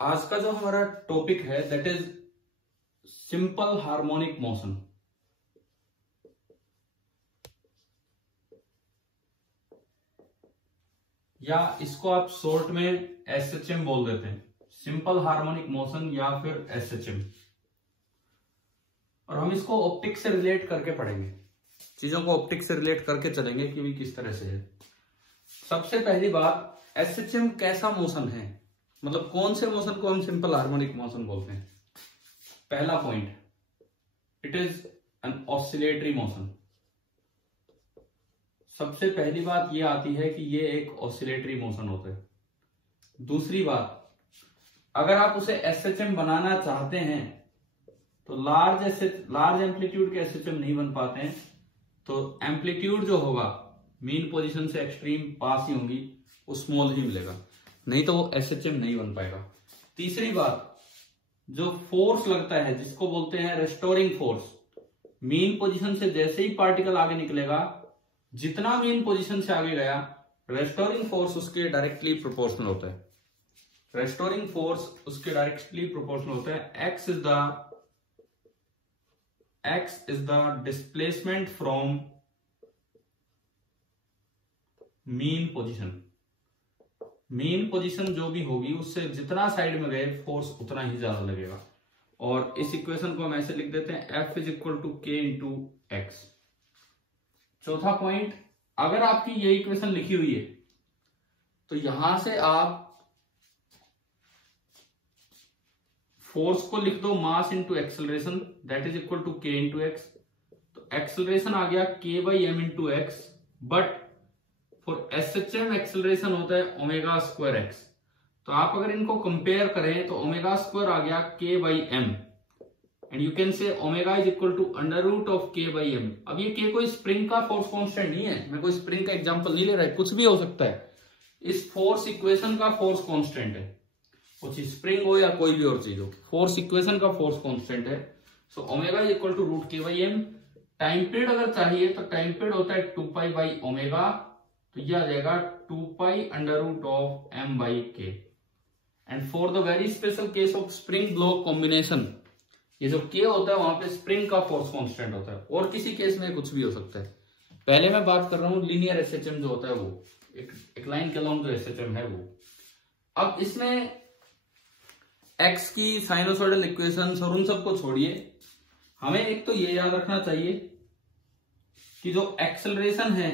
आज का जो हमारा टॉपिक है that is simple harmonic motion. या इसको आप शॉर्ट में एसएचएम बोल देते हैं, सिंपल हार्मोनिक मोशन या फिर एसएचएम। और हम इसको ऑप्टिक से रिलेट करके पढ़ेंगे, चीजों को ऑप्टिक से रिलेट करके चलेंगे कि भी किस तरह से है। सबसे पहली बात, एसएचएम कैसा मोशन है, मतलब कौन से मोशन को हम सिंपल हार्मोनिक मोशन बोलते हैं। पहला point, it is an oscillatory motion. सबसे पहली बात यह आती है कि ये एक ऑसिलेटरी मोशन होता है। दूसरी बात, अगर आप उसे एसएचएम बनाना चाहते हैं तो लार्ज एम्पलीट्यूड के एसएचएम नहीं बन पाते हैं, तो एम्पलीट्यूड जो होगा मीन पोजीशन से एक्सट्रीम पास ही होंगी, वो स्मॉल ही मिलेगा, नहीं तो वो एसएचएम नहीं बन पाएगा। तीसरी बात, जो फोर्स लगता है जिसको बोलते हैं रेस्टोरिंग फोर्स, मीन पोजीशन से जैसे ही पार्टिकल आगे निकलेगा, जितना मीन पोजीशन से आगे गया, रेस्टोरिंग फोर्स उसके डायरेक्टली प्रोपोर्शनल होता है। रेस्टोरिंग फोर्स उसके डायरेक्टली प्रोपोर्शनल होता है। X is the displacement from mean position. Mean position जो भी होगी उससे जितना साइड में गए फोर्स उतना ही ज्यादा लगेगा। और इस इक्वेशन को हम ऐसे लिख देते हैं, F is equal to k into x. चौथा पॉइंट, अगर आपकी ये इक्वेशन लिखी हुई है तो यहां से आप फोर्स को लिख दो mass into acceleration, that is equal to k into x. तो एक्सेलरेशन आ गया k by m into x, but for SHM acceleration होता है ओमेगा स्क्वायर एक्स। तो आप अगर इनको कंपेयर करें तो ओमेगा स्क्वायर आ गया k by m, and you can say omega is equal to under root of k by m. अब ये के कोई स्प्रिंग का फोर्स कांस्टेंट नहीं है, मैं कोई स्प्रिंग का एग्जांपल नहीं ले रहा है, कुछ भी हो सकता है। इस फोर्स इक्वेशन का फोर्स कांस्टेंट है, कुछ स्प्रिंग हो या कोई भी और चीज हो, फोर्स इक्वेशन का फोर्स कांस्टेंट है। So omega is equal to root k by m. Time period अगर चाहिए तो टाइम पीरियड होता है 2 पाई बाई ओमेगा, तो यह आ जाएगा 2 pi under root of m by k. And for the very special case of spring block combination, ये जो के होता है वहां पे स्प्रिंग का फोर्स कांस्टेंट होता है, और किसी केस में कुछ भी हो सकता है। पहले मैं बात कर रहा हूं लीनियर एसएचएम जो होता है, वो एक लाइन के अलोंग जो एसएचएम है वो। अब इसमें एक्स की साइनोसॉइडल इक्वेशंस और उन सबको छोड़िए, हमें एक तो ये याद रखना चाहिए कि जो एक्सेलरेशन है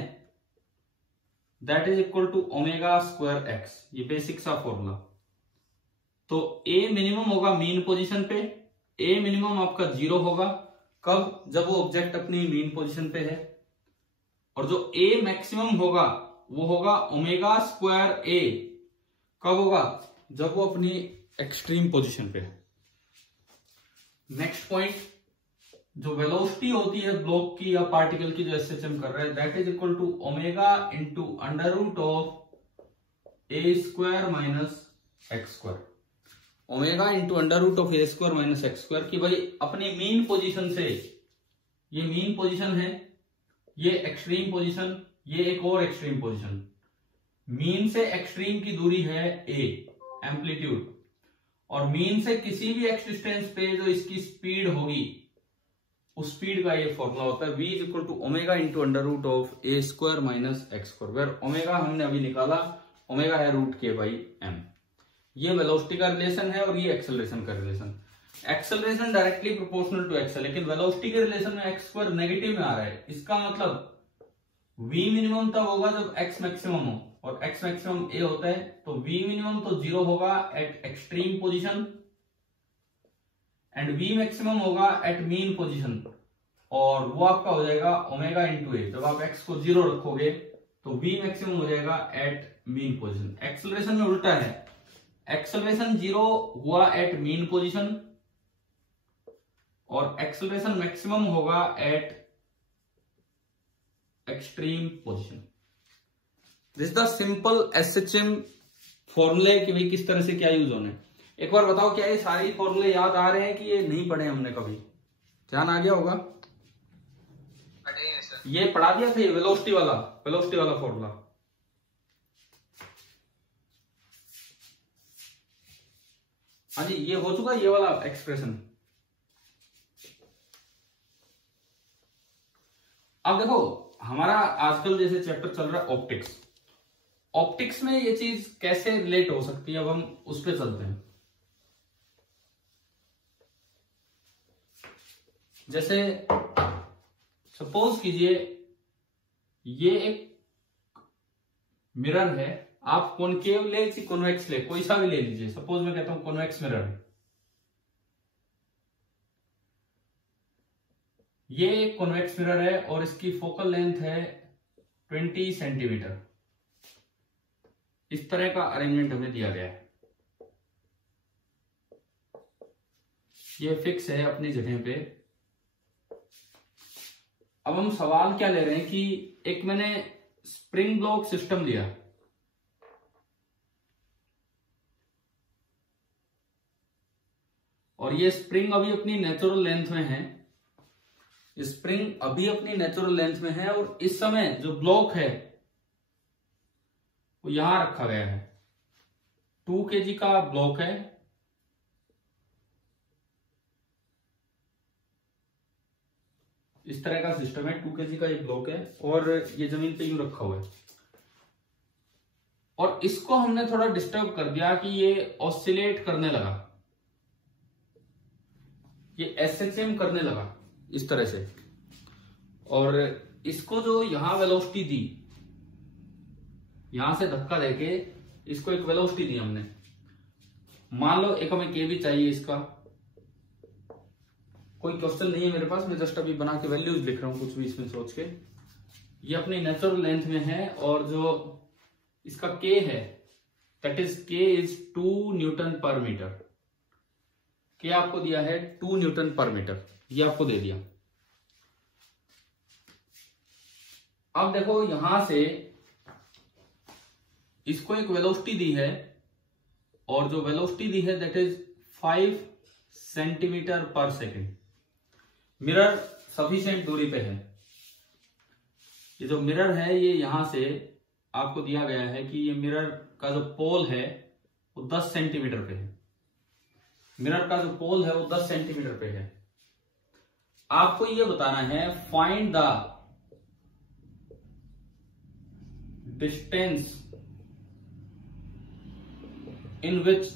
that is equal to omega square x, ये बेसिक सा फॉर्मूला। तो ए मिनिमम होगा मीन पोजीशन पे, ए मिनिमम आपका 0 होगा कब, जब वो ऑब्जेक्ट अपनी मीन पोजीशन पे है। और जो ए मैक्सिमम होगा वो होगा ओमेगा स्क्वायर ए, कब होगा, जब वो अपनी एक्सट्रीम पोजीशन पे है। नेक्स्ट पॉइंट, जो वेलोसिटी होती है ब्लॉक की या पार्टिकल की जो एसएचएम कर रहा है, that is equal to omega into under root of a square minus x square. Omega into under root of a square minus x square की भाई अपनी मीन पोजीशन से, ये मीन पोजीशन है, ये एक्सट्रीम पोजीशन, ये एक और एक्सट्रीम पोजीशन। मीन से एक्सट्रीम की दूरी है ए एम्पलीट्यूड, और मीन से किसी भी एक्स डिस्टेंस पे जो इसकी स्पीड होगी उस स्पीड का ये फॉर्मूला होता है, v is equal to omega into under root of a square minus x square, where omega हमने अभी निकाला, ओमेगा है रूट के बाई एम। ये वेलोसिटी का रिलेशन है और ये एक्सेलरेशन का relation. Acceleration directly proportional to x है, लेकिन वेलोसिटी के रिलेशन में एक्स स्क्वायर नेगेटिव में आ रहा है। इसका मतलब v मिनिमम तब होगा जब x मैक्सिमम हो, और x मैक्सिमम a होता है, तो v मिनिमम तो 0 होगा eight extreme position, and v maximum होगा एट मीन पोजीशन, और वो आपका हो जाएगा ओमेगा इंटू ए। जब आप x को 0 रखोगे तो v मैक्सिमम हो जाएगा एट मीन पोजीशन। एक्सेलरेशन में उल्टा है, एक्सेलरेशन 0 हुआ एट मीन पोजीशन, और एक्सेलरेशन मैक्सिमम होगा eight extreme position. This the simple SHM फॉर्मूले कि भाई किस तरह से क्या यूज होने। एक बार बताओ, क्या ये सारे फॉर्मूले याद आ रहे हैं कि ये नहीं पढ़े हमने कभी? ध्यान आ गया होगा? ये पढ़ा दिया था, ये वेलोसिटी वाला फॉर्मूला। हाँ जी, ये हो चुका ये वाला एक्सप्रेशन। अब देखो हमारा आजकल जैसे चैप्टर चल रहा है ऑप्टिक्स, ऑप्टिक्स में ये चीज कैसे रिलेट हो सकती है, अब हम उस पर चलते हैं। जैसे सपोज कीजिए ये एक मिरर है, आप कॉनकेव ले कॉन्वेक्स ले, कोई सा भी ले लीजिए। सपोज मैं कहता हूं कॉन्वेक्स मिरर है, ये एक कॉन्वेक्स मिरर है और इसकी फोकल लेंथ है 20 सेंटीमीटर। इस तरह का अरेंजमेंट हमें दिया गया है, ये फिक्स है अपनी जगह पे। अब हम सवाल क्या ले रहे हैं कि एक मैंने स्प्रिंग ब्लॉक सिस्टम लिया, और ये स्प्रिंग अभी अपनी नेचुरल लेंथ में है, स्प्रिंग अभी अपनी नेचुरल लेंथ में है, और इस समय जो ब्लॉक है वो यहां रखा गया है। 2 kg का ब्लॉक है, इस तरह का सिस्टम है, 2 kg का एक ब्लॉक है और ये जमीन पे यूं रखा हुआ है, और इसको हमने थोड़ा डिस्टर्ब कर दिया कि ये ऑसिलेट करने लगा, ये SHM करने लगा इस तरह से, और इसको जो यहां वेलोसिटी दी, यहां से धक्का देके इसको एक वेलोसिटी दी हमने, मान लो एक हमें के भी चाहिए इसका, कोई क्वेश्चन नहीं है मेरे पास, मैं जस्ट अभी बना के वैल्यूज लिख रहा हूं कुछ भी इसमें सोच के। ये अपनी नेचुरल लेंथ में है और जो इसका के है दैट इज के इज 2 न्यूटन पर मीटर। के आपको दिया है 2 न्यूटन पर मीटर, ये आपको दे दिया। अब देखो यहां से इसको एक वेलोसिटी दी है, और जो वेलोसिटी दी है दैट इज 5 सेंटीमीटर पर सेकेंड। मिरर सफिशिएंट दूरी पे है, ये जो मिरर है ये यहां से आपको दिया गया है कि ये मिरर का जो पोल है वो 10 सेंटीमीटर पे है, मिरर का जो पोल है वो 10 सेंटीमीटर पे है। आपको ये बताना है find the distance in which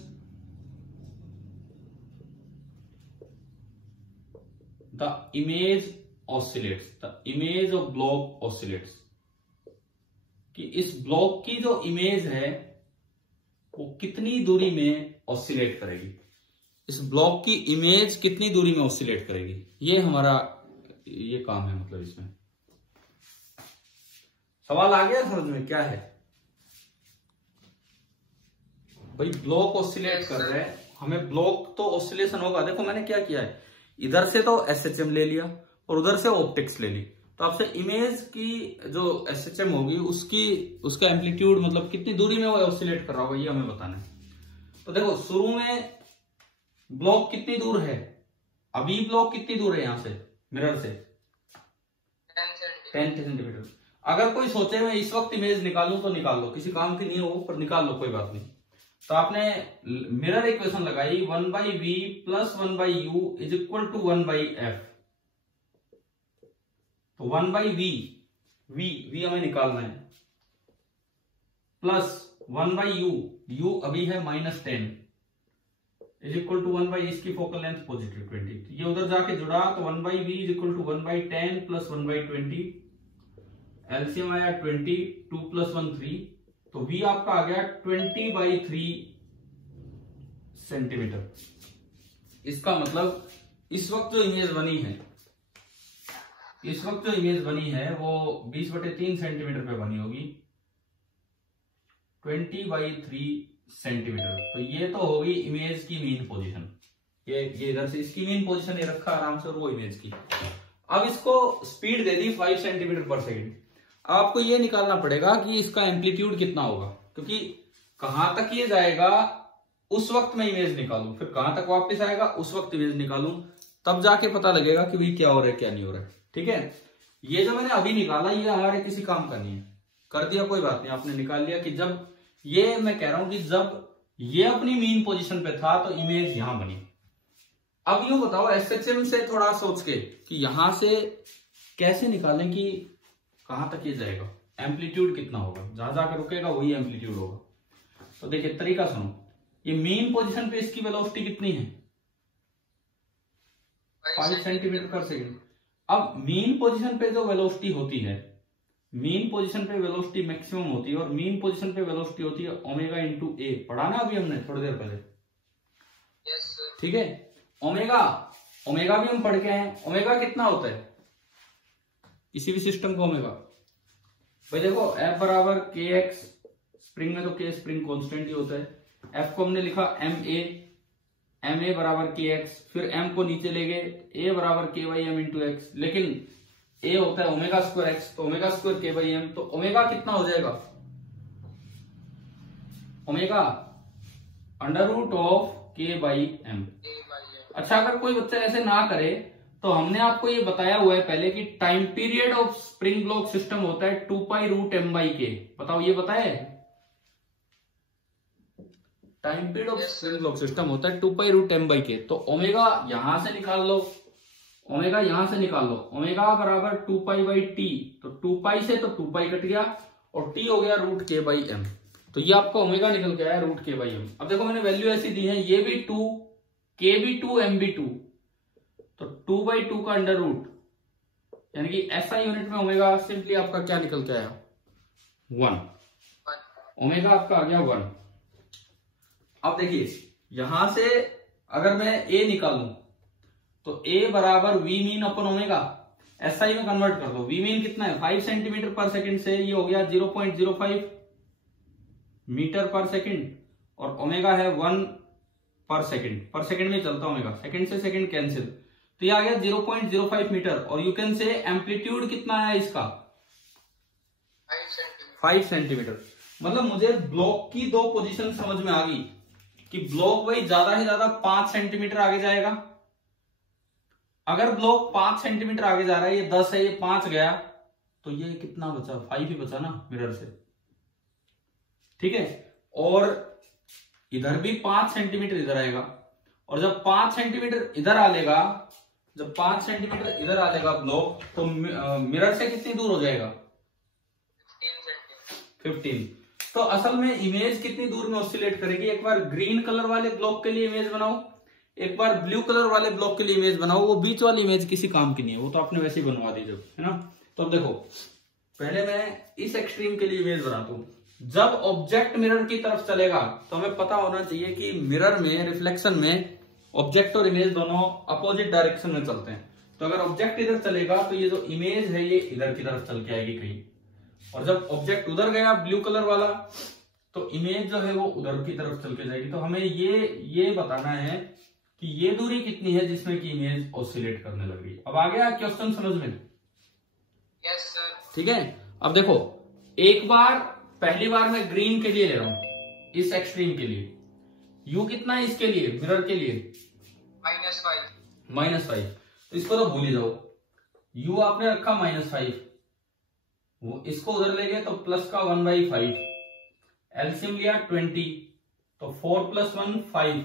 the image oscillates, the image of block oscillates, कि इस ब्लॉक की जो इमेज है वो कितनी दूरी में ऑसिलेट करेगी, इस ब्लॉक की इमेज कितनी दूरी में ऑसिलेट करेगी, ये हमारा ये काम है। मतलब इसमें सवाल आ गया समझ में क्या है भाई, ब्लॉक ऑसिलेट कर रहे हैं, हमें ब्लॉक तो ऑसिलेशन होगा। देखो मैंने क्या किया है, इधर से तो SHM ले लिया और उधर से ऑप्टिक्स ले ली, तो आपसे इमेज की जो SHM होगी उसका एम्पलीट्यूड मतलब कितनी दूरी में वो ऑसिलेट कर रहा होगा ये हमें बताना है। तो देखो शुरू में ब्लॉक कितनी दूर है, अभी ब्लॉक कितनी दूर है यहां से मिरर से 10 सेंटीमीटर। अगर कोई सोचे मैं इस वक्त इमेज निकालूं तो निकाल लो, किसी काम की नहीं हो पर निकाल लो, कोई बात नहीं। तो आपने मिरर इक्वेशन लगाई 1/v plus 1/u is equal to 1/f। तो 1/v v हमें निकालना है, प्लस 1/u, u अभी है -10 इज इक्वल टू 1/, इसकी फोकल लेंथ पॉजिटिव 20, ये उधर जाके जुड़ा तो 1/v is equal to 1/10 plus 1/20, LCM आया 20, 2 + 1 3, तो v आपका आ गया 20/3 सेंटीमीटर। इसका मतलब इस वक्त जो इमेज बनी है वो 20/3 सेंटीमीटर पे बनी होगी, 20/3 सेंटीमीटर। तो ये तो होगी इमेज की मीन पोजीशन, ये इधर से इसकी मीन पोजीशन ये रखा आराम से, और वो इमेज की। अब इसको स्पीड दे दी 5 सेंटीमीटर पर सेकेंड। आपको ये निकालना पड़ेगा कि इसका एम्पलीट्यूड कितना होगा, क्योंकि कहां तक ये जाएगा उस वक्त मैं इमेज निकालूं, फिर कहां तक वापस आएगा उस वक्त इमेज निकालूं, तब जाके पता लगेगा कि भाई क्या हो रहा है क्या नहीं हो रहा है। ठीक है, ये जो मैंने अभी निकाला ये हमारे किसी काम का नहीं है, कर दिया कोई बात नहीं, आपने निकाल लिया कि जब ये मैं कह रहा हूं कि जब ये अपनी मीन पोजीशन पे था तो इमेज यहां बनी। अब यूं बताओ एसएचएम से थोड़ा सोच के कि यहां से कैसे निकालें कि कहां तक ये जाएगा, एम्पलीट्यूड कितना होगा, जहां जाकर रुकेगा वही एम्पलीट्यूड होगा। तो देखिए तरीका सुनो, ये मीन पोजीशन पे इसकी वेलोसिटी कितनी है 5 सेंटीमीटर पर सेकेंड। अब मीन पोजीशन पे जो वेलोसिटी होती है, मीन पोजीशन पे वेलोसिटी मैक्सिमम होती है और मीन पोजीशन पे वेलोसिटी होती है ओमेगा इंटू ए। पढ़ा ना अभी हमने थोड़ी देर पहले। ठीक है, ओमेगा भी हम पढ़ के आए। ओमेगा कितना होता है किसी भी सिस्टम का ओमेगा? भाई देखो F बराबर के एक्स, स्प्रिंग में तो के स्प्रिंग कांस्टेंट ही होता है। F को हमने लिखा एम ए बराबर के एक्स, फिर M को नीचे ले गए, A बराबर के बाई एम इंटू एक्स, लेकिन A होता है ओमेगा स्क्वायर एक्स, तो ओमेगा स्क्वायर के बाई एम। तो ओमेगा कितना हो जाएगा? Omega under root of k by M. अच्छा, अगर कोई बच्चा ऐसे ना करे तो हमने आपको ये बताया हुआ है पहले कि time period of spring block system होता है 2 पाई रूट एम बाई के। बताओ ये बताया है? Time period of spring block system होता है 2 पाई रूट एम बाई के। तो ओमेगा यहां से निकाल लो, ओमेगा यहां से निकाल लो, ओमेगा बराबर 2 पाई बाई टी। तो 2 पाई से तो 2 पाई कट गया और टी हो गया रूट के बाई एम। तो ये आपका ओमेगा निकल के आया रूट के बाई एम। अब देखो मैंने वैल्यू ऐसी दी है, ये भी 2, के भी 2, एम भी 2, तो 2/2 का अंडर रूट, यानी कि एसआई यूनिट में ओमेगा सिंपली आपका क्या निकल के आया 1। ओमेगा आपका आ गया 1। अब देखिए यहां से अगर मैं ए निकालूं तो ए बराबर v mean upon omega, SI में कन्वर्ट कर दो। वी मीन कितना है 5 सेंटीमीटर पर सेकंड से ये हो गया 0.05 मीटर पर सेकंड, और ओमेगा है 1 पर सेकंड में चलता ओमेगा, सेकंड से सेकंड कैंसिल, तो ये आ गया 0.05 मीटर। और यू कैन से एम्पलीट्यूड कितना है इसका 5 सेंटीमीटर। मतलब मुझे ब्लॉक की दो पोजीशन समझ में आ गई कि ब्लॉक भाई ज्यादा से ज्यादा 5 सेंटीमीटर आगे जाएगा। अगर ब्लॉक 5 सेंटीमीटर आगे जा रहा है, ये 10 है, ये 5 गया, तो ये कितना बचा 5 ही बचा ना मिरर से। ठीक है, और इधर भी 5 सेंटीमीटर इधर आएगा, और जब 5 सेंटीमीटर इधर आ लेगा, जब 5 सेंटीमीटर इधर आ लेगा ब्लॉक, तो मिरर से कितनी दूर हो जाएगा 15। तो असल में इमेज कितनी दूर में ऑसिलेट करेगी? एक बार ग्रीन कलर वाले ब्लॉक के लिए इमेज बनाओ, एक बार ब्लू कलर वाले ब्लॉक के लिए इमेज बनाओ। वो बीच वाली इमेज किसी काम की नहीं है, वो तो आपने वैसे ही बनवा दी जब, है ना। तो अब देखो पहले मैं इस एक्सट्रीम के लिए इमेज बनाता हूं। जब ऑब्जेक्ट मिरर की तरफ चलेगा तो हमें पता होना चाहिए कि मिरर में रिफ्लेक्शन में ऑब्जेक्ट और इमेज दोनों अपोजिट डायरेक्शन में चलते हैं। तो अगर ऑब्जेक्ट इधर चलेगा तो ये जो इमेज है ये इधर की तरफ चल के आएगी कहीं, और जब ऑब्जेक्ट उधर गया ब्लू कलर वाला, तो इमेज जो है वो उधर की तरफ चल के जाएगी। तो हमें ये बताना है कि ये दूरी कितनी है जिसमें कि इमेज ऑसिलेट करने लग रही है। अब आ गया क्वेश्चन समझ में? Yes sir. ठीक है, अब देखो एक बार पहली बार मैं ग्रीन के लिए ले रहा हूं, इस एक्सट्रीम के लिए। यू कितना है इसके लिए, मिरर के लिए -5, तो इसको तो भूल ही जाओ। यू आपने रखा -5, वो इसको उधर ले गए तो प्लस का 1/5, एलसीएम लिया 20, तो 4 + 1 5,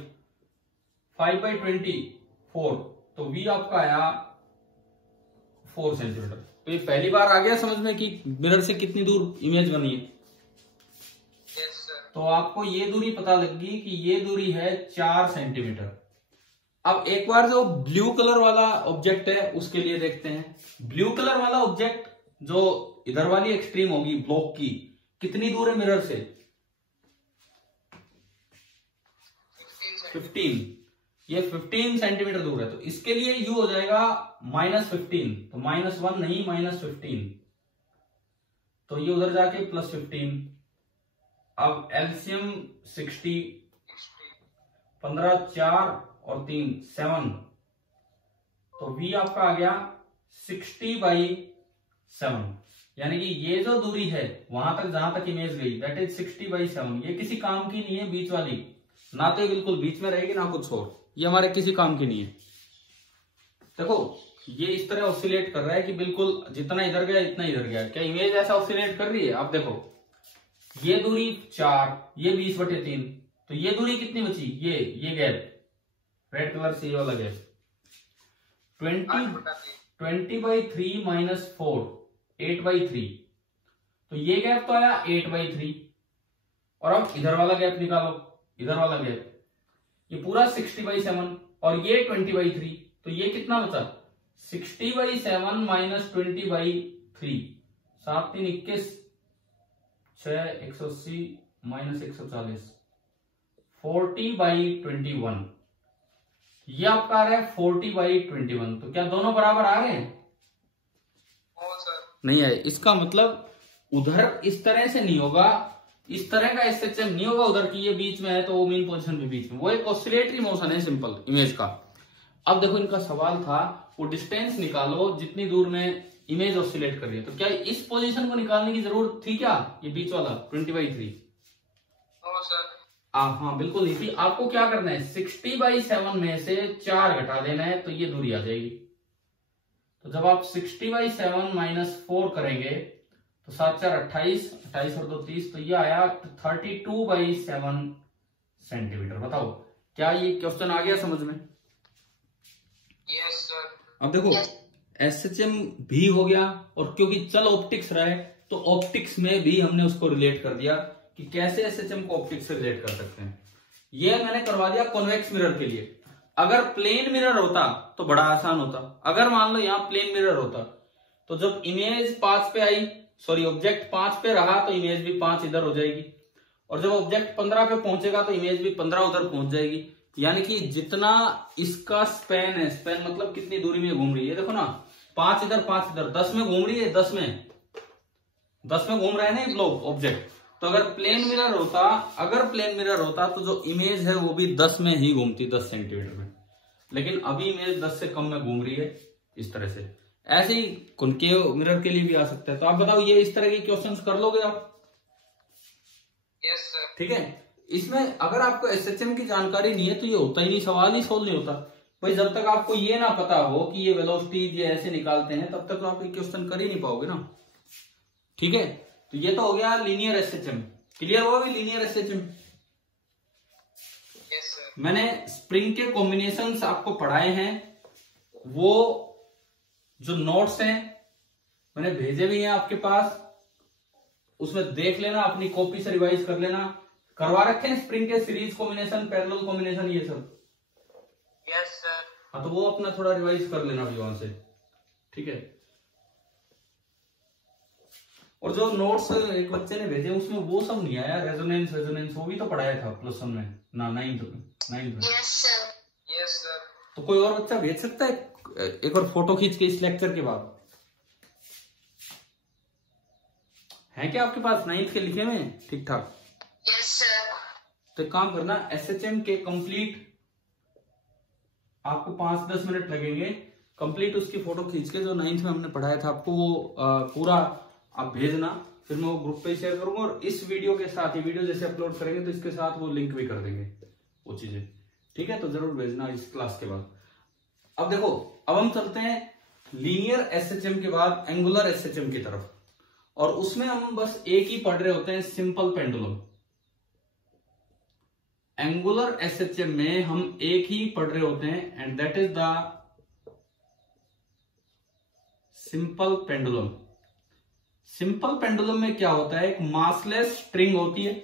5/20 4, तो वी आपका आया 4 सेंटीमीटर। तो ये पहली बार आ गया समझ में कि मिरर से कितनी दूर इमेज बनी है। तो आपको ये दूरी पता लगी कि ये दूरी है 4 सेंटीमीटर। अब एक बार जो ब्लू कलर वाला ऑब्जेक्ट है उसके लिए देखते हैं। ब्लू कलर वाला ऑब्जेक्ट जो इधर वाली एक्सट्रीम होगी ब्लॉक की, कितनी दूर है मिरर से 15, ये 15 सेंटीमीटर दूर है। तो इसके लिए यू हो जाएगा -15, तो -1 नहीं -15, तो ये उधर जाके +15। अब एलसीएम 60, 15 4 और 3 7, तो वी आपका आ गया 60/7, यानी कि ये जो दूरी है वहां तक जहां तक इमेज गई दैट इज 60/7। ये किसी काम की नहीं है बीच वाली, ना तो ये बिल्कुल बीच में रहेगी ना कुछ और, ये हमारे किसी काम की नहीं है। देखो ये इस तरह ऑसिलेट कर रहा है कि बिल्कुल जितना इधर गया इतना इधर गया। क्या इमेज ऐसा ऑसिलेट कर रही है? आप देखो ये दूरी 4, ये 20/3, तो ये दूरी कितनी बची, ये गैप रेड कलर से ये वाला गैप 20/3 माइनस 4 8/3, तो ये गैप तो आया 8/3। और अब इधर वाला गैप निकालो, इधर वाला गैप ये पूरा 60/7 और ये 20/3, तो ये कितना बचा 60/7 माइनस 20/3, 7 3 21 6 180 माइनस 140 40/21, ये आपका आ रहा है 40/21। तो क्या दोनों बराबर आ रहे हैं? नहीं है। इसका मतलब उधर इस तरह से नहीं होगा, इस तरह का एसएचएम नहीं होगा उधर की ये बीच में है तो वो मीन पोजीशन भी बीच में, वो एक ऑसिलेटरी मोशन है सिंपल इमेज का। अब देखो इनका सवाल था वो डिस्टेंस निकालो जितनी दूर में इमेज ऑसिलेट कर रही है, तो क्या इस पोजीशन को निकालने की जरूरत थी क्या, ये बीच वाला 20/3? हाँ बिल्कुल नहीं थी। आपको क्या करना है 60/7 में से 4 घटा देना है तो ये दूरी आ जाएगी। तो जब आप 60/7 माइनस 4 करेंगे तो 7 4 28, 28 और 2 30, तो ये आया 32/7 सेंटीमीटर। बताओ क्या ये क्वेश्चन आ गया समझ में? Yes sir. अब देखो एसएचएम भी हो गया, और क्योंकि चल ऑप्टिक्स रहा है तो ऑप्टिक्स में भी हमने उसको रिलेट कर दिया कि कैसे एसएचएम को ऑप्टिक्स से रिलेट कर सकते हैं। ये मैंने करवा दिया कॉन्वेक्स मिरर के लिए। अगर प्लेन मिरर होता तो बड़ा आसान होता। अगर मान लो यहाँ प्लेन मिरर होता तो जब इमेज 5 पे आई, सॉरी ऑब्जेक्ट 5 पे रहा तो इमेज भी 5 इधर हो जाएगी, और जब ऑब्जेक्ट 15 पे पहुंचेगा तो इमेज भी 15 उधर पहुंच जाएगी। यानी कि जितना इसका स्पैन है, स्पैन मतलब कितनी दूरी में घूम रही है, देखो ना 5 इधर 5 इधर, 10 में घूम रही है, 10 में घूम रहा है ना ये ग्लोब ऑब्जेक्ट। तो अगर प्लेन मिरर होता तो जो इमेज है वो भी 10 में ही घूमती, 10 सेंटीमीटर में। लेकिन अभी इमेज 10 से कम में घूम रही है इस तरह से। ऐसे ही कॉन्केव मिरर के लिए भी आ सकता है। तो आप बताओ ये इस तरह के क्वेश्चंस कर लोगे आप? Yes sir. ठीक है। इसमें अगर आपको एसएचएम की जानकारी नहीं है तो ये होता ही नहीं, सवाल ही सोल्व नहीं होता भाई। जब तक आपको ये ना पता हो कि ये वेलोसिटी ये ऐसे निकालते हैं तब तक तो आप ये क्वेश्चन कर ही नहीं पाओगे ना। ठीक है, तो ये तो हो गया लीनियर एसएचएम। क्लियर हुआ भी लीनियर एसएचएम? Yes sir. मैंने स्प्रिंग के कॉम्बिनेशंस आपको पढ़ाए हैं, वो जो नोट्स हैं मैंने भेजे भी हैं आपके पास, उसमें देख लेना, अपनी कॉपी से रिवाइज कर लेना। करवा रखे हैं स्प्रिंग के सीरीज कॉम्बिनेशन, पैरेलल कॉम्बिनेशन, ये सब। Yes sir. हाँ तो वो अपना थोड़ा रिवाइज कर लेना भी वहां से। ठीक है। और जो नोट्स एक बच्चे ने भेजे उसमें वो सब नहीं आया, रेजोनेंस वो भी तो पढ़ाया था प्लस 1 में ना 9th में। Yes sir. Yes sir. तो कोई और बच्चा भेज सकता है एक बार फोटो खींच के इस लेक्चर के बाद? है क्या आपके पास 9th के लिखे हुए ठीक ठाक? Yes sir. तो एक काम करना, एसएचएम के कंप्लीट आपको 5-10 मिनट लगेंगे, कंप्लीट उसकी फोटो खींच के जो 9th में हमने पढ़ाया था आपको वो पूरा आप भेजना, फिर मैं वो ग्रुप पे शेयर करूंगा। और इस वीडियो के साथ, ये वीडियो जैसे अपलोड करेंगे तो इसके साथ वो लिंक भी कर देंगे वो चीजें। ठीक है, तो जरूर भेजना इस क्लास के बाद। अब देखो, अब हम चलते हैं लीनियर एसएचएम के बाद एंगुलर एसएचएम की तरफ, और उसमें हम बस एक ही पढ़ रहे होते हैं, सिंपल पेंडुलम। एंगुलर एसएचएम में हम एक ही पढ़ रहे होते हैं, and that is the simple pendulum. Simple pendulum में क्या होता है, एक मासलेस स्ट्रिंग होती है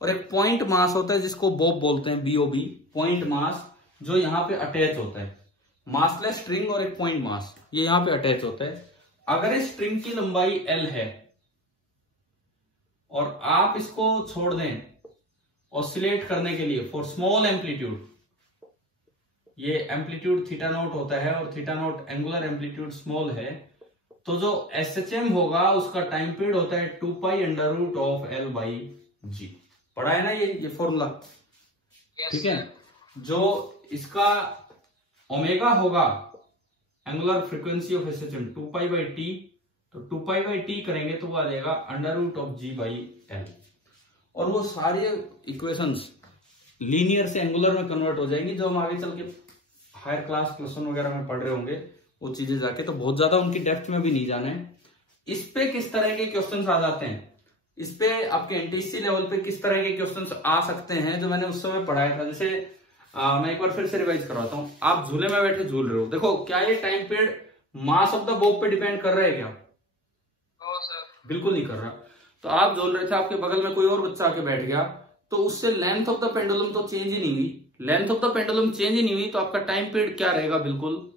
और एक पॉइंट मास होता है जिसको बॉब बोलते हैं, BOB, पॉइंट मास, जो यहां पे अटैच होता है। मासलेस स्ट्रिंग और एक पॉइंट मास, ये यहां पे अटैच होता है। अगर इस स्ट्रिंग की लंबाई L है और आप इसको छोड़ दें ऑसिलेट करने के लिए फॉर स्मॉल एम्पलीट्यूड, ये एम्पलीट्यूड थीटा नॉट होता है और theta naught angular amplitude small है, तो जो एसएचएम होगा उसका टाइम पीरियड होता है 2π√L/g। पढ़ा है ना ये फॉर्मूला? ठीक है। जो इसका ओमेगा होगा angular frequency of SHM 2π/t, तो 2π/t करेंगे तो वो आ जाएगा √g/L। और वो सारे इक्वेशंस लीनियर से एंगुलर में कन्वर्ट हो जाएंगी, जो हम आगे चल के हायर क्लास +1 वगैरह में पढ़ रहे होंगे वो चीजें जाके, तो बहुत ज्यादा उनकी डेप्थ में भी नहीं जाना है। इस पे किस तरह के क्वेश्चंस आ जाते हैं, इस पे आपके एनटीसी लेवल पे किस तरह के क्वेश्चंस आ सकते हैं जो मैंने उस समय पढ़ाया था। जैसे मैं एक बार फिर से रिवाइज करवाता हूँ। आप झूले में बैठे झूल रहे हो, देखो क्या ये time period mass of the Bob पे डिपेंड कर रहा है क्या? बिल्कुल नहीं कर रहा। तो आप झूल रहे थे, आपके बगल में कोई और बच्चा आके बैठ गया, तो उससे लेंथ ऑफ द पेंडुलम तो चेंज ही नहीं हुई। Length of the pendulum change ही नहीं हुई तो आपका टाइम पीरियड क्या रहेगा? बिल्कुल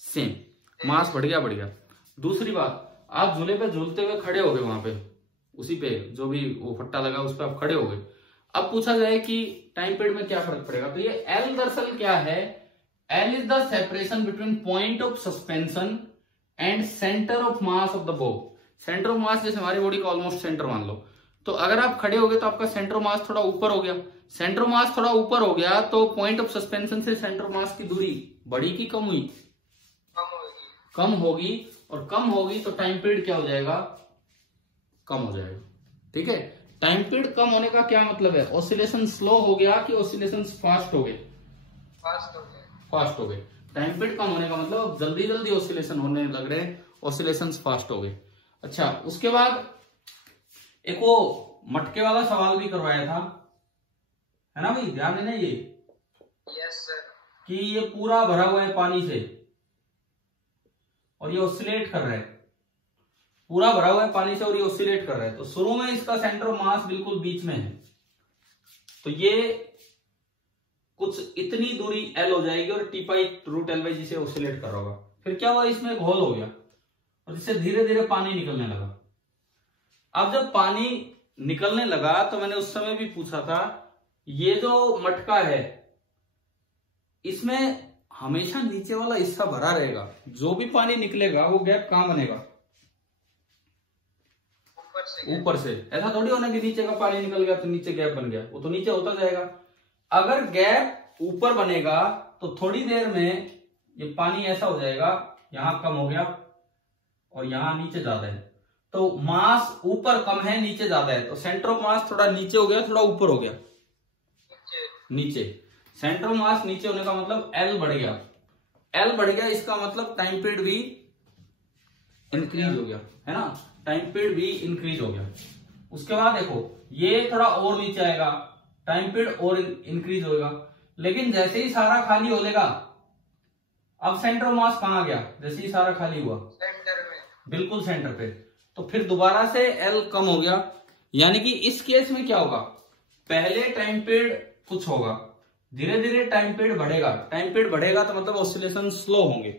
सेम, मास बढ़ गया। दूसरी बात, आप झूले पे झूलते हुए खड़े हो गए, वहां पे उसी पे जो भी वो फट्टा लगा उस पर आप खड़े हो गए। अब पूछा जाए कि टाइम पीरियड में क्या फर्क पड़ेगा, तो ये एल दरअसल क्या है? L is the separation between point of suspension and centre of mass of the Bob. Centre of mass जैसे हमारी बॉडी का ऑलमोस्ट सेंटर मान लो, तो अगर आप खड़े हो गए तो आपका सेंटर ऑफ मास थोड़ा ऊपर हो गया। सेंटर ऑफ मास थोड़ा ऊपर हो गया तो पॉइंट ऑफ सस्पेंशन से सेंटर ऑफ मास की दूरी बढ़ी की कम हुई? कम होगी। और कम होगी तो टाइम पीरियड क्या हो जाएगा? कम हो जाएगा। ठीक है, टाइम पीरियड कम होने का क्या मतलब है? ऑसिलेशन स्लो हो गया कि ऑसिलेशन फास्ट हो गए? फास्ट हो गए। टाइम पीरियड कम होने का मतलब जल्दी जल्दी ऑसिलेशन होने लग रहे, ऑसिलेशन फास्ट हो गए। अच्छा, उसके बाद एक वो मटके वाला सवाल भी करवाया था, है ना भाई? ध्यान देना ये। Yes sir. कि ये पूरा भरा हुआ है पानी से और ये ऑसिलेट कर रहा है, पूरा भरा हुआ है पानी से और ये ऑसिलेट कर रहा है। तो शुरू में इसका सेंटर ऑफ मास बिल्कुल बीच में है, तो ये कुछ इतनी दूरी एल हो जाएगी और T pi root L by g से ऑसिलेट कर रहा होगा। फिर क्या हुआ? इसमें एक होल हो गया और इससे धीरे धीरे पानी निकलने लगा। अब जब पानी निकलने लगा तो मैंने उस समय भी पूछा था, ये जो मटका है इसमें हमेशा नीचे वाला हिस्सा भरा रहेगा, जो भी पानी निकलेगा वो गैप कहां बनेगा? ऊपर से। ऐसा थोड़ी होना कि नीचे का पानी निकल गया तो नीचे गैप बन गया, वो तो नीचे होता जाएगा। अगर गैप ऊपर बनेगा तो थोड़ी देर में ये पानी ऐसा हो जाएगा, यहां कम हो गया और यहां नीचे ज्यादा है। तो मास ऊपर कम है, नीचे ज्यादा है, तो सेंटर ऑफ मास थोड़ा नीचे हो गया, थोड़ा ऊपर हो गया, नीचे। सेंटर ऑफ मास नीचे होने का मतलब एल बढ़ गया। एल बढ़ गया इसका मतलब टाइम पीरियड भी इंक्रीज हो गया, है ना? टाइम पीरियड भी इंक्रीज हो गया। उसके बाद देखो ये थोड़ा और नीचे आएगा, टाइम पीरियड और इंक्रीज होगा। लेकिन जैसे ही सारा खाली हो लेगा, अब सेंटर ऑफ मास कहां गया? जैसे ही सारा खाली हुआ, सेंटर में, बिल्कुल सेंटर पे, तो फिर दोबारा से एल कम हो गया। यानी कि इस केस में क्या होगा? पहले टाइम पीरियड कुछ होगा, धीरे धीरे टाइम पीरियड बढ़ेगा। टाइम पीरियड बढ़ेगा तो मतलब ऑसिलेशन स्लो होंगे,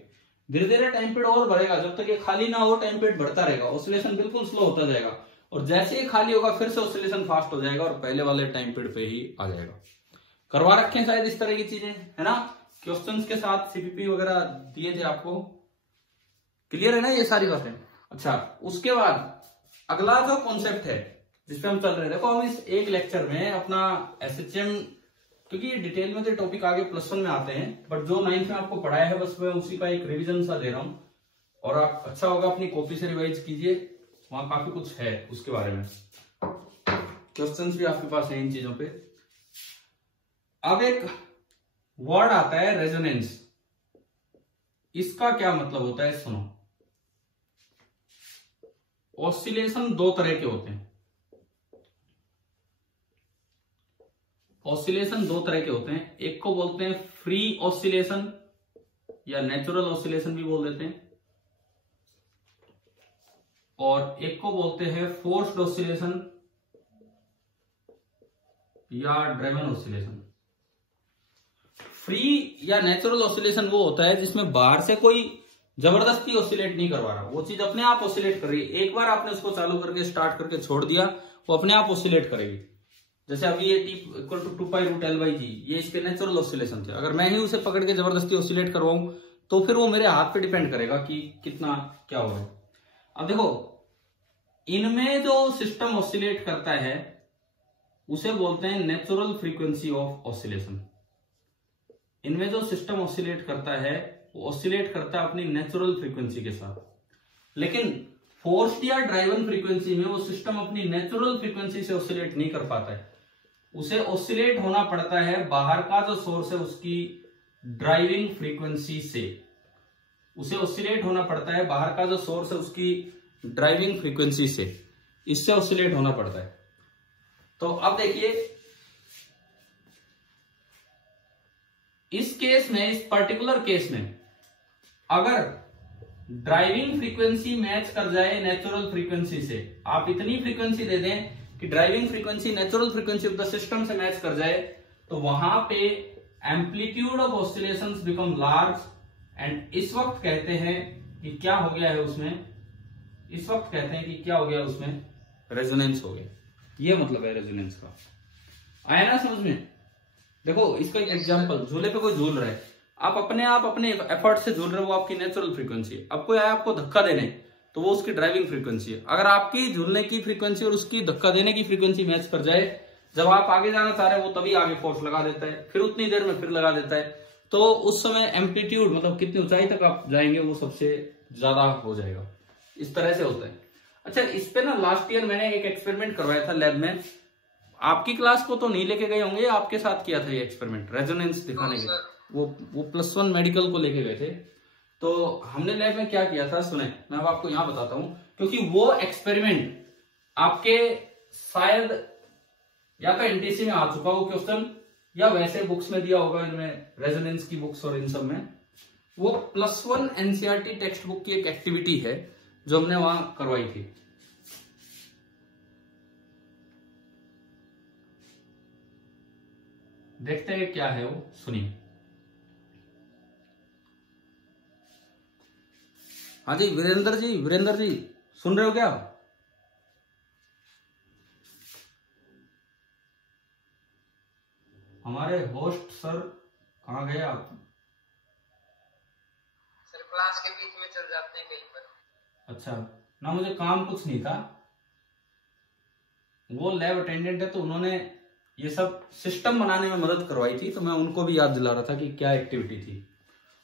धीरे धीरे टाइम पीरियड और बढ़ेगा, जब तक ये खाली ना हो टाइम पीरियड बढ़ता रहेगा, ऑसिलेशन बिल्कुल स्लो होता जाएगा। और जैसे ही खाली होगा फिर से ऑसिलेशन फास्ट हो जाएगा और पहले वाले टाइम पीरियड पे ही आ जाएगा। करवा रखे हैं शायद इस तरह की चीजें, है ना? क्वेश्चंस के साथ सीपीपी वगैरह दिए थे आपको, क्लियर है ना ये सारी बातें? अच्छा, उसके बाद अगला जो कॉन्सेप्ट है जिसपे हम चल रहे हैं, देखो हम इस एक लेक्चर में अपना एसएचएम, क्योंकि ये डिटेल में तो टॉपिक आगे +1 में आते हैं, बट जो 9th में आपको पढ़ाया है बस मैं उसी का एक रिवीजन सा दे रहा हूं। और आप अच्छा होगा अपनी कॉपी से रिवाइज कीजिए, वहां काफी कुछ है उसके बारे में, क्वेश्चंस भी आपके पास है इन चीजों पे। अब एक वर्ड आता है रेजोनेंस, इसका क्या मतलब होता है सुनो। ऑसिलेशन दो तरह के होते हैं, ऑसिलेशन दो तरह के होते हैं। एक को बोलते हैं फ्री ऑसिलेशन या नेचुरल ऑसिलेशन भी बोल देते हैं, और एक को बोलते हैं फोर्स्ड ऑसिलेशन या ड्राइवन ऑसिलेशन। फ्री या नेचुरल ऑसिलेशन वो होता है जिसमें बाहर से कोई जबरदस्ती ऑसिलेट नहीं करवा रहा, वो चीज अपने आप ऑसिलेट कर रही है। एक बार आपने उसको चालू करके स्टार्ट करके छोड़ दिया, वो अपने आप ऑसिलेट करेगी। जैसे अभी ये T equal to 2 pi root L by g, ये इसके नेचुरल ऑसिलेशन थे। अगर मैं ही उसे पकड़ के जबरदस्ती ऑसिलेट करवाऊं तो फिर वो मेरे हाथ पे डिपेंड करेगा कि कितना क्या हो रहा है। अब देखो इनमें जो सिस्टम ऑसिलेट करता है उसे बोलते हैं नेचुरल फ्रीक्वेंसी ऑफ ऑसिलेशन। इनमें जो सिस्टम ऑसिलेट करता है वो ऑसिलेट करता है अपनी नेचुरल फ्रीक्वेंसी के साथ। लेकिन फोर्स्ड या ड्राइवन फ्रीक्वेंसी में वो सिस्टम अपनी नेचुरल फ्रीक्वेंसी से ऑसिलेट नहीं कर पाता है, उसे ऑसिलेट होना पड़ता है बाहर का जो सोर्स है उसकी ड्राइविंग फ्रीक्वेंसी से। उसे ऑसिलेट होना पड़ता है बाहर का जो सोर्स है उसकी ड्राइविंग फ्रीक्वेंसी से। इससे ऑसिलेट होना पड़ता है। तो अब देखिए इस केस में, इस पर्टिकुलर केस में अगर ड्राइविंग फ्रीक्वेंसी मैच कर जाए नेचुरल फ्रीक्वेंसी से, आप इतनी फ्रीक्वेंसी दे दें कि driving frequency natural frequency of the system से मैच कर जाए, तो वहां पे amplitude of oscillations become large and इस वक्त कहते हैं कि क्या हो गया है उसमें, इस वक्त कहते हैं कि क्या हो गया उसमें, रेजोनेंस हो गया। ये मतलब है रेजोनेंस का। आया ना समझ में? देखो इसका एक एग्जांपल, झूले पे कोई झूल रहा है, आप अपने एफर्ट से झूल रहे हो, वो आपकी नेचुरल फ्रीक्वेंसी है। अब कोई आया आपको धक्का देने, तो वो उसकी ड्राइविंग फ्रीक्वेंसी है। अगर आपकी झूलने की फ्रीक्वेंसी और उसकी धक्का देने की फ्रीक्वेंसी मैच कर जाए, जब आप आगे जाना चाह रहे हो वो तभी आगे फोर्स लगा देता है, फिर उतनी देर में फिर लगा देता है, तो उस समय एम्पलीट्यूड मतलब कितनी ऊंचाई तक आप जाएंगे वो सबसे ज्यादा हो जाएगा। इस तरह से होता है। अच्छा, इस पे ना लास्ट ईयर मैंने एक एक्सपेरिमेंट करवाया था लैब में। आपकी क्लास को तो नहीं लेके गए होंगे, आपके साथ किया था ये एक्सपेरिमेंट रेजोनेंस दिखाने के। वो +1 मेडिकल को लेके गए थे। तो हमने लैब में क्या किया था सुने, मैं अब आपको यहां बताता हूं, क्योंकि वो एक्सपेरिमेंट आपके शायद या तो एनटीसी में आ चुका हो क्वेश्चन, या वैसे बुक्स में दिया होगा इनमें, रेजोनेंस की बुक्स और इन सब में। वो +1 एनसीईआरटी टेक्स्ट बुक की एक एक्टिविटी है जो हमने वहां करवाई थी। देखते हैं क्या है वो, सुनिए। हाँ जी वीरेंद्र जी सुन रहे हो क्या? हमारे होस्ट सर कहाँ गए आप? सर क्लास के बीच में चल जाते हैं कहीं पर। अच्छा ना, मुझे काम कुछ नहीं था, वो लैब अटेंडेंट है तो उन्होंने ये सब सिस्टम बनाने में मदद करवाई थी, तो मैं उनको भी याद दिला रहा था कि क्या एक्टिविटी थी।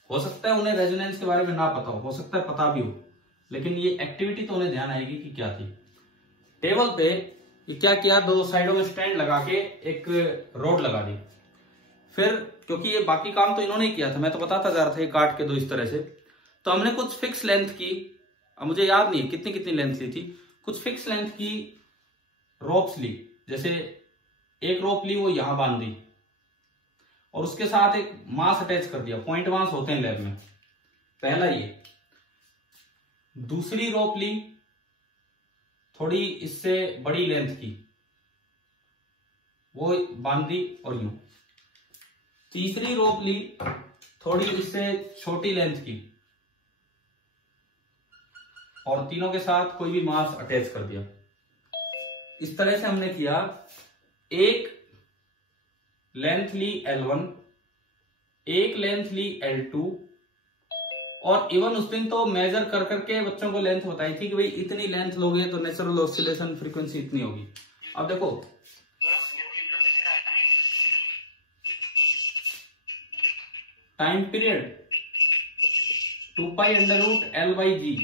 हो सकता है उन्हें रेजोनेंस के बारे में ना पता हो सकता है पता भी हो, लेकिन ये एक्टिविटी तो उन्हें ध्यान आएगी कि क्या थी। टेबल पे ये क्या किया, दो साइडों में स्टैंड लगा के एक रोड लगा दी। फिर क्योंकि ये बाकी काम तो इन्होंने किया था, मैं तो बताता जा रहा था, ये काट के दो इस तरह से। तो हमने कुछ फिक्स लेंथ की, अब मुझे याद नहीं है कितनी लेंथ ली थी, कुछ फिक्स लेंथ की रोप्स ली। जैसे एक रोप ली, वो यहां बांध दी और उसके साथ एक मास अटैच कर दिया। पॉइंट मास होते हैं लैब में, पहला ये। दूसरी रोप ली थोड़ी इससे बड़ी लेंथ की, वो बांध दी और यूं। तीसरी रोप ली थोड़ी इससे छोटी लेंथ की और तीनों के साथ कोई भी मास अटैच कर दिया। इस तरह से हमने किया। एक लेंथ ली L1, एक लेंथ ली L2, और इवन उस दिन तो मेजर कर करके बच्चों को लेंथ बताई थी कि भाई इतनी लेंथ लोगे तो नेचुरल ऑसिलेशन फ्रीक्वेंसी इतनी होगी। अब देखो टाइम पीरियड 2π√L/G,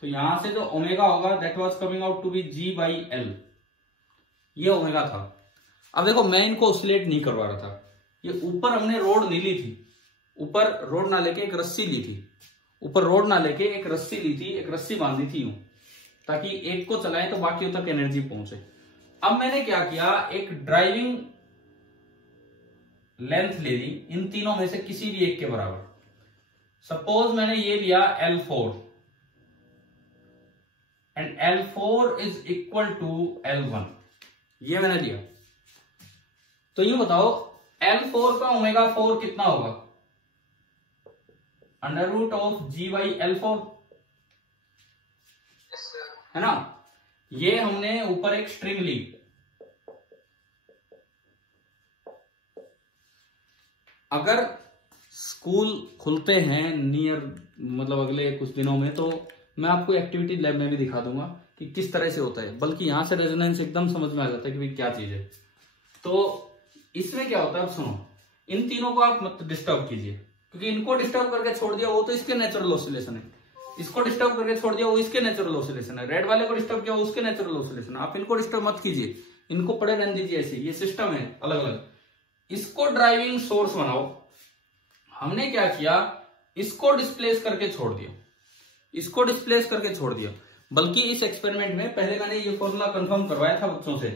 तो यहां से जो ओमेगा होगा that was coming out to be G/L, ये ओमेगा था। अब देखो मैं इनको ऑसिलेट नहीं करवा रहा था, ये ऊपर हमने रोड नहीं ली थी, ऊपर रोड ना लेके एक रस्सी ली थी, ऊपर रोड ना लेके एक रस्सी ली थी, एक रस्सी बांधी थी यूं, ताकि एक को चलाए तो बाकी तक एनर्जी पहुंचे। अब मैंने क्या किया, एक ड्राइविंग लेंथ ले ली इन तीनों में से किसी भी एक के बराबर। सपोज मैंने ये लिया L4 and L4 is equal to L1, ये मैंने लिया। तो यूं बताओ L4 का ω4 कितना होगा, √G/L4 है ना। ये हमने ऊपर एक स्ट्रिंग ली, अगर स्कूल खुलते हैं नियर मतलब अगले कुछ दिनों में, तो मैं आपको एक्टिविटी लैब में भी दिखा दूंगा कि किस तरह से होता है, बल्कि यहां से रेजोनेंस एकदम समझ में आ जाता है कि भाई क्या चीज है। तो इसमें क्या होता है, अब सुनो, इन तीनों को आप मत डिस्टर्ब कीजिए, क्योंकि इनको डिस्टर्ब करके छोड़ दिया वो तो इसके नेचुरल ऑसिलेशन है, इसको डिस्टर्ब करके छोड़ दिया वो इसके नेचुरल ऑसिलेशन है, रेड वाले को डिस्टर्ब किया वो उसके नेचुरल ऑसिलेशन है। आप इनको डिस्टर्ब मत कीजिए, इनको पड़े रहने दीजिए ऐसे, ये सिस्टम है अलग अलग। इसको ड्राइविंग सोर्स बनाओ। हमने क्या किया, इसको डिस्प्लेस करके छोड़ दिया, इसको डिस्प्लेस करके छोड़ दिया, बल्कि इस एक्सपेरिमेंट में पहले मैंने ये फॉर्मूला कंफर्म करवाया था बच्चों से।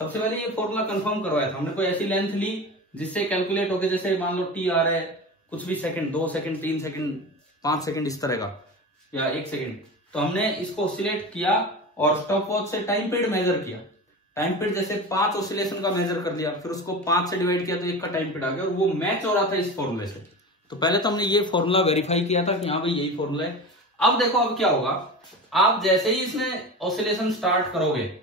सबसे पहले ये फॉर्मूला कंफर्म करवाया था हमने, कोई ऐसी लेंथ ली जिससे कैलकुलेट होके, जैसे मान लो टी आ रहा है कुछ भी सेकंड, 2 सेकंड, 3 सेकंड, 5 सेकंड इस तरह का, या 1 सेकंड, तो हमने इसको ऑसिलेट किया और स्टॉप वॉच से टाइम पीरियड मेजर किया। टाइम पीरियड जैसे 5 ऑसिलेशन का मेजर कर लिया, फिर उसको 5 से डिवाइड किया तो 1 का टाइम पीरियड आ गया, और वो मैच हो रहा था इस फॉर्मूले से। तो पहले तो हमने ये फॉर्मूला वेरीफाई किया था कि हाँ भाई यही फॉर्मूला है। अब देखो अब क्या होगा, आप जैसे ही इसमें ऑसिलेशन स्टार्ट करोगे,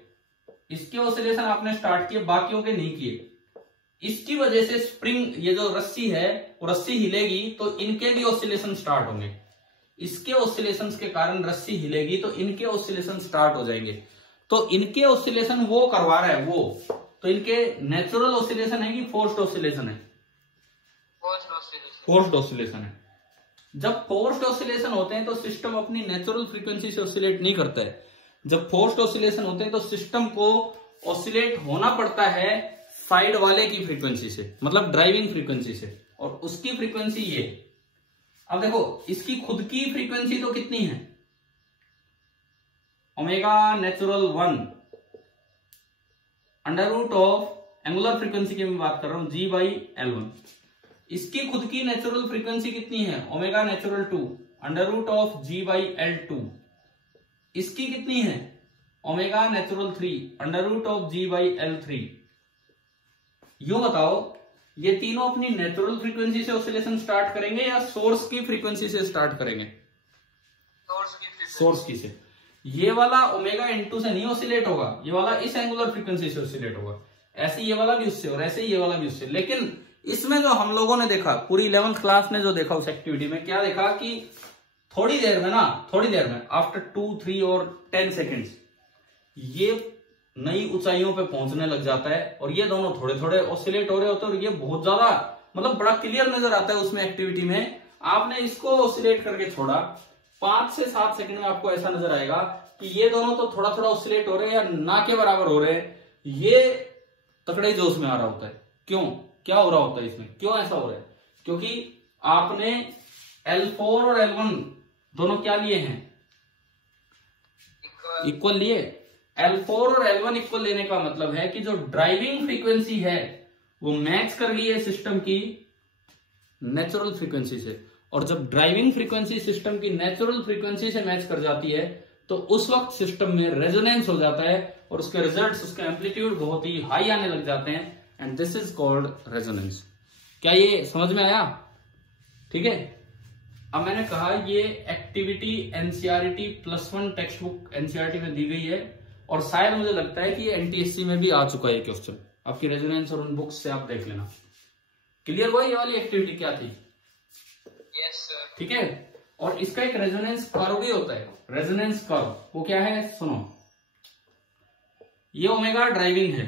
इसके ऑसिलेशन आपने स्टार्ट किए, बाकियों के नहीं किए, इसकी वजह से स्प्रिंग, ये जो रस्सी है वो रस्सी हिलेगी तो इनके भी ऑसिलेशन स्टार्ट होंगे। इसके ऑसिलेशन के कारण रस्सी हिलेगी तो इनके ऑसिलेशन स्टार्ट हो जाएंगे। तो इनके ऑसिलेशन वो करवा रहा है वो, तो इनके नेचुरल ऑसिलेशन है कि फोर्स्ड ऑसिलेशन है? फोर्स्ड ऑसिलेशन है। जब फोर्स्ड ऑसिलेशन होते हैं तो सिस्टम अपनी नेचुरल फ्रीक्वेंसी से ऑसिलेट नहीं करता है। जब फोर्स्ड ऑसिलेशन होते हैं तो सिस्टम को ऑसिलेट होना पड़ता है साइड वाले की फ्रीक्वेंसी से, मतलब ड्राइविंग फ्रीक्वेंसी से, और उसकी फ्रीक्वेंसी ये। अब देखो इसकी खुद की फ्रीक्वेंसी तो कितनी है, omega natural 1 under root of angular frequency की मैं बात कर रहा हूं G/L1। इसकी खुद की नेचुरल फ्रीक्वेंसी कितनी है, omega natural 2 under root of G/L2। इसकी कितनी है, omega natural 3 under root of G/L3। यूं बताओ ये तीनों अपनी नेचुरल फ्रीक्वेंसी से ऑसिलेशन स्टार्ट करेंगे या सोर्स की फ्रीक्वेंसी से स्टार्ट करेंगे? सोर्स की से। ये वाला ओमेगा N2 से नहीं ऑसिलेट होगा, ये वाला इस एंगुलर फ्रीक्वेंसी से ऑसिलेट होगा। ऐसे ये वाला भी उससे और ऐसे ये वाला भी उससे। लेकिन इसमें जो हम लोगों ने देखा, पूरी 11th क्लास ने जो देखा उस एक्टिविटी में, क्या देखा कि थोड़ी देर में आफ्टर 2, 3 और 10 सेकेंड्स ये नई ऊंचाइयों पे पहुंचने लग जाता है, और ये दोनों थोड़े थोड़े ऑसिलेट हो रहे होते हैं, और ये बहुत ज्यादा मतलब बड़ा क्लियर नजर आता है उसमें एक्टिविटी में। आपने इसको ऑसिलेट करके छोड़ा, 5 से 7 सेकंड में आपको ऐसा नजर आएगा कि ये दोनों तो थोड़ा थोड़ा ऑसिलेट हो रहे हैं या ना के बराबर हो रहे हैं। ये तकड़े जोश में आ रहा होता है। क्यों, क्या हो रहा होता है इसमें, क्यों ऐसा हो रहा है? क्योंकि आपने L4 और L1 दोनों क्या लिए हैं, इक्वल लिए। L4 और L1 इक्वल लेने का मतलब है कि जो ड्राइविंग फ्रीक्वेंसी है वो मैच कर रही है सिस्टम की नेचुरल फ्रीक्वेंसी से, और जब ड्राइविंग फ्रीक्वेंसी सिस्टम की नेचुरल फ्रीक्वेंसी से मैच कर जाती है तो उस वक्त सिस्टम में रेजोनेंस हो जाता है, और उसके रिजल्ट्स, उसके एम्पलीट्यूड बहुत ही हाई आने लग जाते हैं, and this is called resonance. क्या ये समझ में आया? ठीक है। अब मैंने कहा ये activity NCERT +1 text book NCERT में दी गई है, और शायद मुझे लगता है कि एनटीएससी में भी आ चुका है क्वेश्चन। आपकी रेजोनेंस और उन बुक्स से आप देख लेना। क्लियर हुआ ये वाली एक्टिविटी क्या थी? Yes sir. ठीक है। और इसका एक रेजोनेंस कर्व भी होता है। रेजोनेंस कर्व वो क्या है, सुनो। ये ओमेगा ड्राइविंग है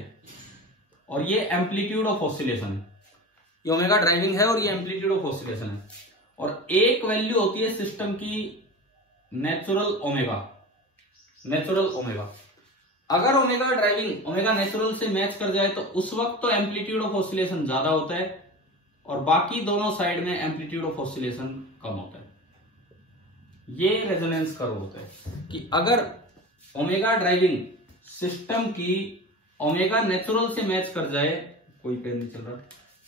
और ये एम्पलीट्यूड ऑफ ऑसिलेशन है। ये ओमेगा ड्राइविंग है और ये एम्पलीट्यूड ऑफ ऑसिलेशन है, और एक वैल्यू होती है सिस्टम की नेचुरल ओमेगा। नेचुरल ओमेगा अगर ओमेगा ड्राइविंग ओमेगा नेचुरल से मैच कर जाए तो उस वक्त तो एम्पलीट्यूड ऑफ ऑसिलेशन ज्यादा होता है, और बाकी दोनों साइड में एम्पलीट्यूड ऑफ ऑसिलेशन कम होता है। ये रेजोनेंस कर्व होता है कि अगर ओमेगा ड्राइविंग सिस्टम की ओमेगा नेचुरल से मैच कर जाए, कोई पेन नहीं चल रहा,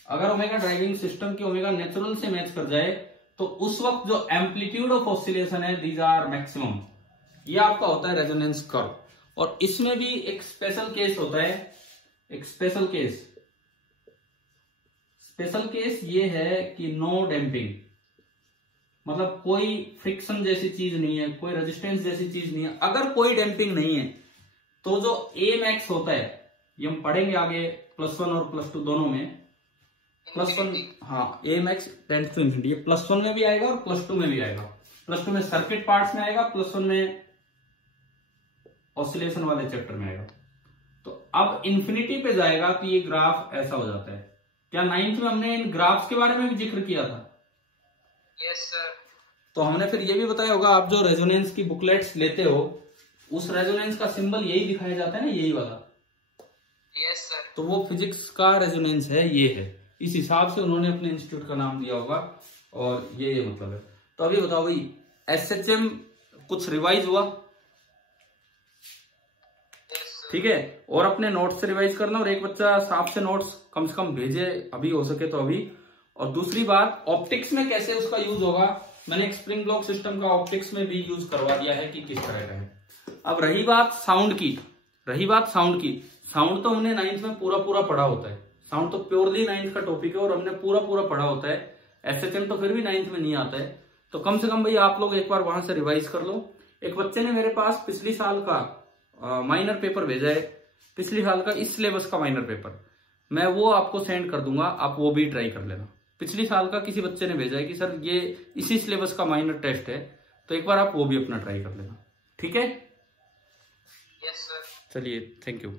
अगर ओमेगा ड्राइविंग सिस्टम की ओमेगा नेचुरल से मैच कर जाए तो उस वक्त जो एम्पलीट्यूड ऑफ ऑसिलेशन है दीज आर मैक्सिमम। ये आपका होता है रेजोनेंस कर्व। और इसमें भी एक स्पेशल केस होता है, एक स्पेशल केस। स्पेशल केस ये है कि नो डैम्पिंग, मतलब कोई फ्रिक्शन जैसी चीज नहीं है, कोई रेजिस्टेंस जैसी चीज नहीं है। अगर कोई डैम्पिंग नहीं है तो जो ए मैक्स होता है, ये हम पढ़ेंगे आगे +1 और +2 दोनों में। +1 हाँ, ए मैक्स टेंड्स टू इंफिनिटी, ये +1 में भी आएगा और +2 में भी आएगा। +2 में सर्किट पार्ट्स में आएगा, +1 में ऑसिलेशन वाले चैप्टर में आएगा। तो अब इंफिनिटी पे जाएगा तो ये ग्राफ ऐसा हो जाता है। क्या 9th में हमने इन ग्राफ्स के बारे में भी जिक्र किया था? Yes sir. तो हमने फिर ये भी बताया होगा, आप जो रेजोनेंस की बुकलेट्स लेते हो उस रेजोनेंस का सिंबल यही दिखाया जाता है ना, यही वाला। Yes sir. तो वो फिजिक्स का रेजोनेंस है, ये है। इस हिसाब से उन्होंने अपने इंस्टीट्यूट का नाम दिया होगा, और ये मतलब है। तो अभी बताओ भाई, SHM कुछ रिवाइज हुआ? ठीक है। और अपने नोट्स से रिवाइज करना, और एक बच्चा साफ से नोट्स कम से कम भेजे अभी, हो सके तो अभी। और दूसरी बात, ऑप्टिक्स में कैसे उसका यूज होगा, मैंने एक स्प्रिंग ब्लॉक सिस्टम का ऑप्टिक्स में भी यूज करवा दिया है कि किस तरह का है। अब रही बात साउंड की, साउंड तो हमने 9th में पूरा पढ़ा होता है। साउंड तो प्योरली 9th का टॉपिक है और हमने पूरा पढ़ा होता है। SHM तो फिर भी 9th में नहीं आता है। तो कम से कम भाई आप लोग एक बार वहां से रिवाइज कर लो। एक बच्चे ने मेरे पास पिछली साल का माइनर पेपर भेजा है, पिछले साल का इस सिलेबस का माइनर पेपर, मैं वो आपको सेंड कर दूंगा, आप वो भी ट्राई कर लेना। पिछली साल का किसी बच्चे ने भेजा है कि सर ये इसी सिलेबस का माइनर टेस्ट है, तो एक बार आप वो भी अपना ट्राई कर लेना, ठीक है। Yes sir. चलिए, थैंक यू।